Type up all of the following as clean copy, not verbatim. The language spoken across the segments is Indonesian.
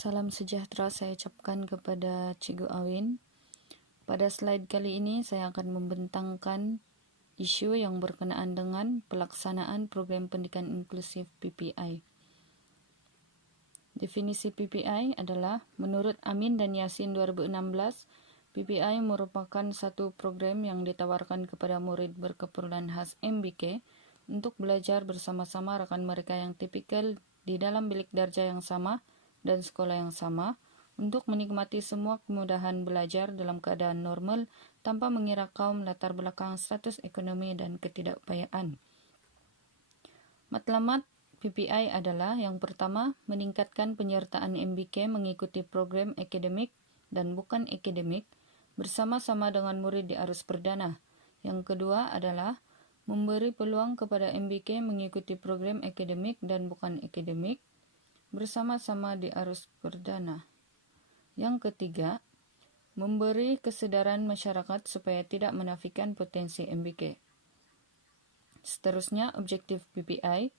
Salam sejahtera saya ucapkan kepada Cikgu Awin. Pada slide kali ini saya akan membentangkan isu yang berkenaan dengan pelaksanaan program pendidikan inklusif PPI. Definisi PPI adalah, menurut Amin dan Yasin 2016, PPI merupakan satu program yang ditawarkan kepada murid berkeperluan khas MBK untuk belajar bersama-sama rekan mereka yang tipikal di dalam bilik darjah yang sama dan sekolah yang sama, untuk menikmati semua kemudahan belajar dalam keadaan normal tanpa mengira kaum, latar belakang, status ekonomi, dan ketidakupayaan. Matlamat PPI adalah, yang pertama, meningkatkan penyertaan MBK mengikuti program akademik dan bukan akademik bersama-sama dengan murid di arus perdana. Yang kedua adalah memberi peluang kepada MBK mengikuti program akademik dan bukan akademik bersama-sama di arus perdana. Yang ketiga, memberi kesedaran masyarakat supaya tidak menafikan potensi MBK. Seterusnya, objektif PPI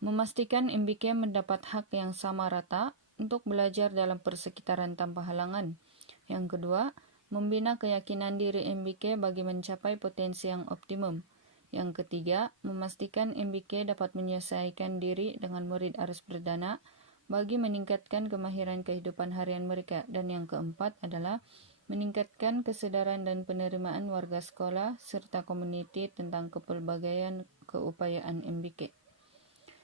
memastikan MBK mendapat hak yang sama rata untuk belajar dalam persekitaran tanpa halangan. Yang kedua, membina keyakinan diri MBK bagi mencapai potensi yang optimum. Yang ketiga, memastikan MBK dapat menyesuaikan diri dengan murid arus perdana bagi meningkatkan kemahiran kehidupan harian mereka. Dan yang keempat adalah meningkatkan kesedaran dan penerimaan warga sekolah serta komuniti tentang kepelbagaian keupayaan MBK.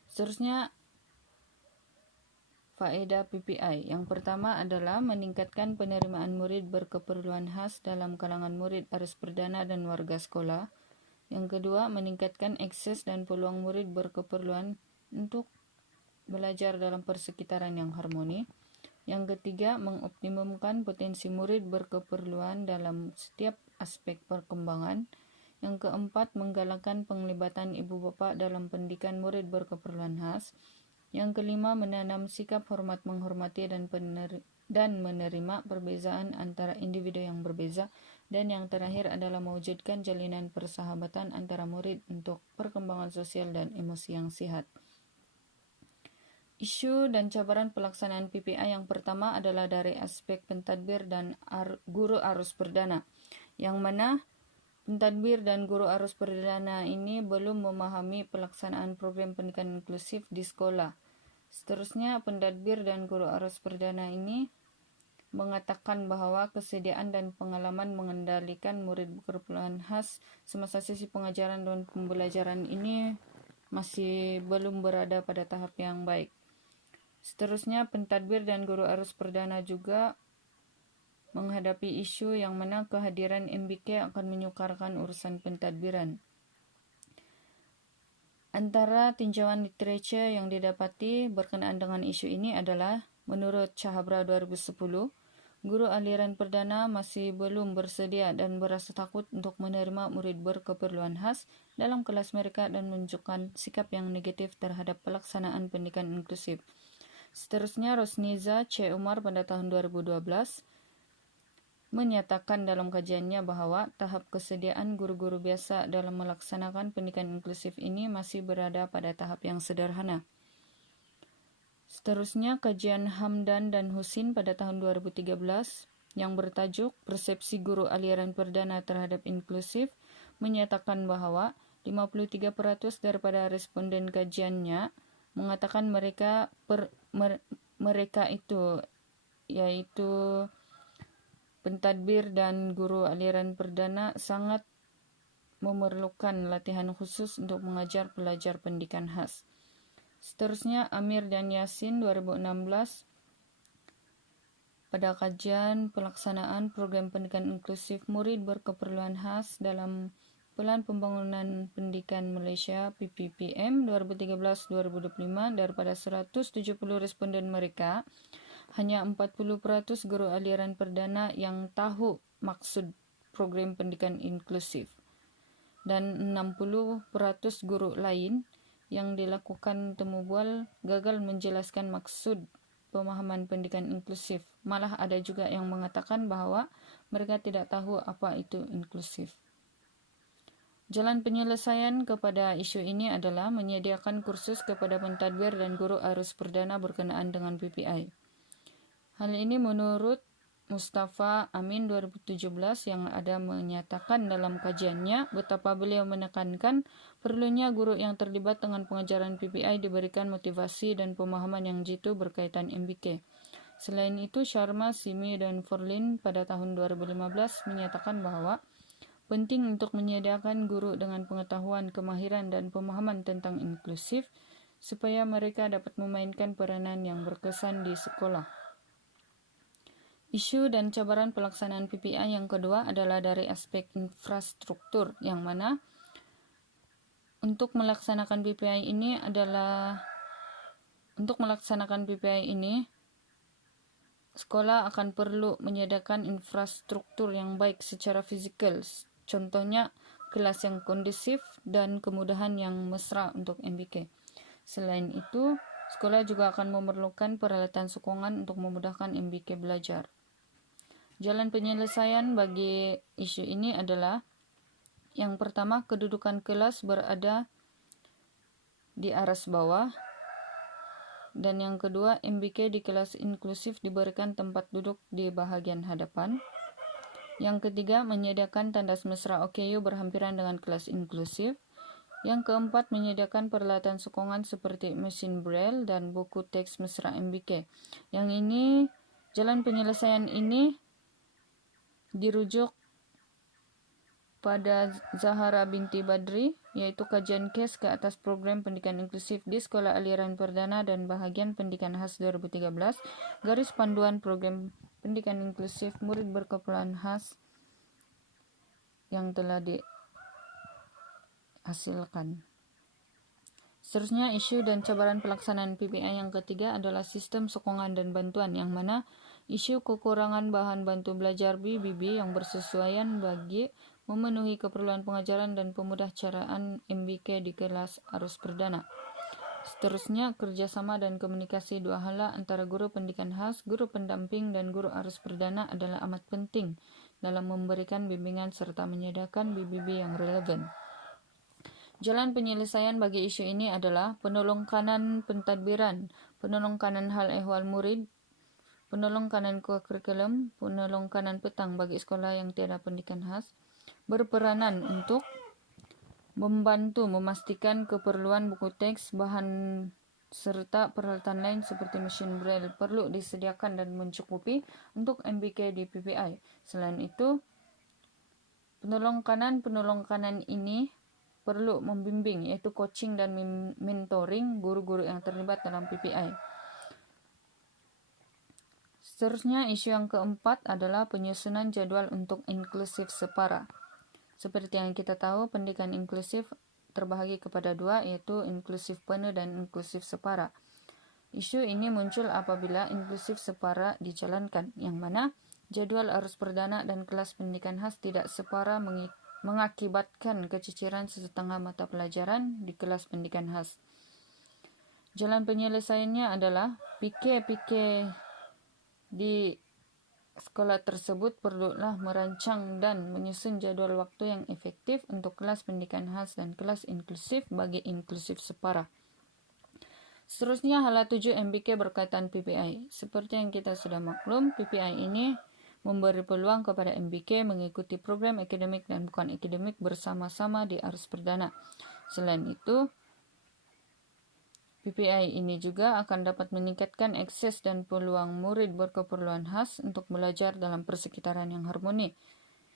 Seterusnya, faedah PPI. Yang pertama adalah meningkatkan penerimaan murid berkeperluan khas dalam kalangan murid arus perdana dan warga sekolah. Yang kedua, meningkatkan akses dan peluang murid berkeperluan untuk belajar dalam persekitaran yang harmoni. Yang ketiga, mengoptimumkan potensi murid berkeperluan dalam setiap aspek perkembangan. Yang keempat, menggalakkan penglibatan ibu bapa dalam pendidikan murid berkeperluan khas. Yang kelima, menanam sikap hormat menghormati dan menerima perbezaan antara individu yang berbeza. Dan yang terakhir adalah mewujudkan jalinan persahabatan antara murid untuk perkembangan sosial dan emosi yang sehat. Isu dan cabaran pelaksanaan PPI yang pertama adalah dari aspek pentadbir dan guru arus perdana, yang mana pentadbir dan guru arus perdana ini belum memahami pelaksanaan program pendidikan inklusif di sekolah. Seterusnya, pentadbir dan guru arus perdana ini mengatakan bahwa kesediaan dan pengalaman mengendalikan murid berkeperluan khas semasa sesi pengajaran dan pembelajaran ini masih belum berada pada tahap yang baik. Seterusnya, pentadbir dan guru arus perdana juga menghadapi isu yang mana kehadiran MBK akan menyukarkan urusan pentadbiran. Antara tinjauan literatur yang didapati berkenaan dengan isu ini adalah, menurut Cahabra 2010, guru aliran perdana masih belum bersedia dan berasa takut untuk menerima murid berkeperluan khas dalam kelas mereka dan menunjukkan sikap yang negatif terhadap pelaksanaan pendidikan inklusif. Seterusnya, Rosniza C. Umar pada tahun 2012 menyatakan dalam kajiannya bahwa tahap kesediaan guru-guru biasa dalam melaksanakan pendidikan inklusif ini masih berada pada tahap yang sederhana. Seterusnya, kajian Hamdan dan Husin pada tahun 2013 yang bertajuk Persepsi Guru Aliran Perdana Terhadap Inklusif menyatakan bahwa 53% daripada responden kajiannya mengatakan mereka itu, yaitu pentadbir dan guru aliran perdana, sangat memerlukan latihan khusus untuk mengajar pelajar pendidikan khas. Seterusnya, Amir dan Yasin 2016 pada kajian pelaksanaan program pendidikan inklusif murid berkeperluan khas dalam Pelan Pembangunan Pendidikan Malaysia PPPM 2013-2025, daripada 170 responden mereka, hanya 40% guru aliran perdana yang tahu maksud program pendidikan inklusif, dan 60% guru lain yang dilakukan temu bual gagal menjelaskan maksud pemahaman pendidikan inklusif. Malah ada juga yang mengatakan bahwa mereka tidak tahu apa itu inklusif. Jalan penyelesaian kepada isu ini adalah menyediakan kursus kepada pentadbir dan guru arus perdana berkenaan dengan PPI. Hal ini menurut Mustafa Amin 2017 yang ada menyatakan dalam kajiannya betapa beliau menekankan perlunya guru yang terlibat dengan pengajaran PPI diberikan motivasi dan pemahaman yang jitu berkaitan MBK. Selain itu, Sharma, Simi, dan Forlin pada tahun 2015 menyatakan bahwa penting untuk menyediakan guru dengan pengetahuan, kemahiran, dan pemahaman tentang inklusif supaya mereka dapat memainkan peranan yang berkesan di sekolah. Isu dan cabaran pelaksanaan PPI yang kedua adalah dari aspek infrastruktur, yang mana untuk melaksanakan PPI ini sekolah akan perlu menyediakan infrastruktur yang baik secara fisikal, contohnya kelas yang kondusif dan kemudahan yang mesra untuk MBK. Selain itu, sekolah juga akan memerlukan peralatan sokongan untuk memudahkan MBK belajar. Jalan penyelesaian bagi isu ini adalah yang pertama, kedudukan kelas berada di aras bawah, dan yang kedua, MBK di kelas inklusif diberikan tempat duduk di bahagian hadapan. Yang ketiga, menyediakan tandas mesra OKU berhampiran dengan kelas inklusif. Yang keempat, menyediakan peralatan sokongan seperti mesin braille dan buku teks mesra MBK. Yang ini, jalan penyelesaian ini dirujuk pada Zahara binti Badri, yaitu kajian case ke atas program pendidikan inklusif di Sekolah Aliran Perdana dan Bahagian Pendidikan Khas 2013, garis panduan program pendidikan inklusif murid berkeperluan khas yang telah dihasilkan. Seterusnya, isu dan cabaran pelaksanaan PPI yang ketiga adalah sistem sokongan dan bantuan, yang mana isu kekurangan bahan bantu belajar BBB yang bersesuaian bagi memenuhi keperluan pengajaran dan pemudah caraan MBK di kelas arus perdana. Seterusnya, kerjasama dan komunikasi dua hala antara guru pendidikan khas, guru pendamping, dan guru arus perdana adalah amat penting dalam memberikan bimbingan serta menyediakan BBB yang relevan. Jalan penyelesaian bagi isu ini adalah penolong kanan pentadbiran, penolong kanan hal ehwal murid, penolong kanan kurikulum, penolong kanan petang bagi sekolah yang tiada pendidikan khas, berperanan untuk membantu memastikan keperluan buku teks, bahan serta peralatan lain seperti mesin braille perlu disediakan dan mencukupi untuk MBK di PPI. Selain itu, penolong kanan ini perlu membimbing, yaitu coaching dan mentoring guru-guru yang terlibat dalam PPI. Seterusnya, isu yang keempat adalah penyusunan jadwal untuk inklusif separa. Seperti yang kita tahu, pendidikan inklusif terbahagi kepada dua, yaitu inklusif penuh dan inklusif separa. Isu ini muncul apabila inklusif separa dijalankan, yang mana jadwal arus perdana dan kelas pendidikan khas tidak separa mengakibatkan keciciran setengah mata pelajaran di kelas pendidikan khas. Jalan penyelesaiannya adalah PK di sekolah tersebut perlulah merancang dan menyusun jadwal waktu yang efektif untuk kelas pendidikan khas dan kelas inklusif bagi inklusif separa. Seterusnya, hala 7 MBK berkaitan PPI. Seperti yang kita sudah maklum, PPI ini memberi peluang kepada MBK mengikuti program akademik dan bukan akademik bersama-sama di arus perdana. Selain itu, PPI ini juga akan dapat meningkatkan akses dan peluang murid berkeperluan khas untuk belajar dalam persekitaran yang harmoni.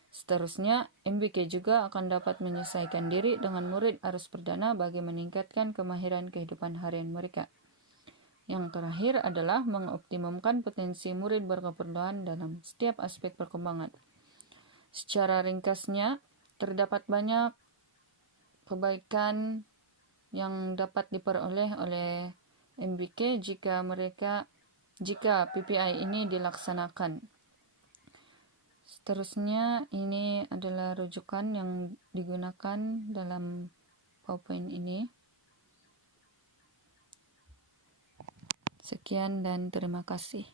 Seterusnya, MBK juga akan dapat menyesuaikan diri dengan murid arus perdana bagi meningkatkan kemahiran kehidupan harian mereka. Yang terakhir adalah mengoptimumkan potensi murid berkeperluan dalam setiap aspek perkembangan. Secara ringkasnya, terdapat banyak kebaikan yang dapat diperoleh oleh MBK jika PPI ini dilaksanakan. Seterusnya, ini adalah rujukan yang digunakan dalam PowerPoint ini. Sekian dan terima kasih.